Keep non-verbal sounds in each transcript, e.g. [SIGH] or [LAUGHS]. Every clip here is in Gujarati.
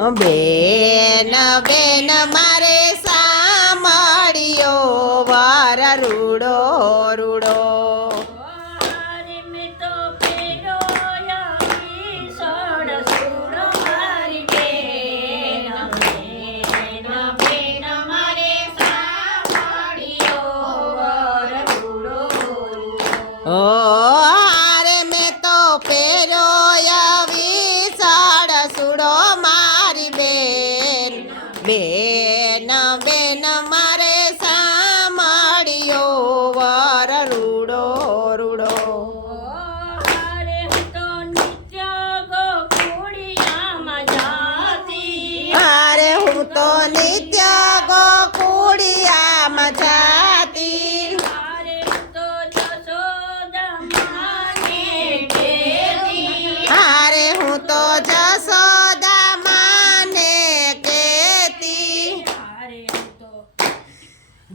બેન બેન મારે સામળ્યો વાર રૂડો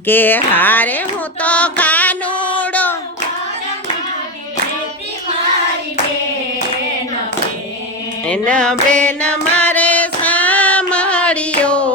કે હારે હું તો કાનુડો. એના બેન મારે સાંભળ્યો.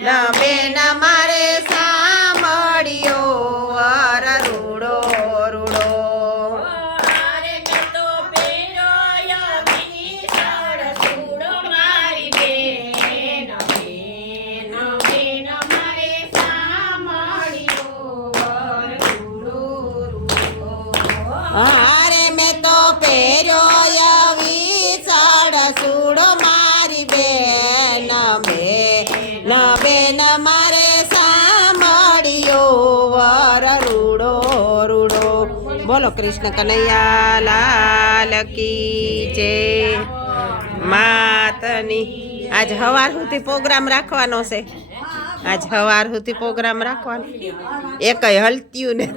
la pena más. Krishna Kanaiya લાલ કી જય માતની. આજ હવાર સુધી પ્રોગ્રામ રાખવાનો છે. આજ હવાર સુધી પ્રોગ્રામ રાખવાનો. એકય હલત્યું ને. [LAUGHS]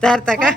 તાર તકા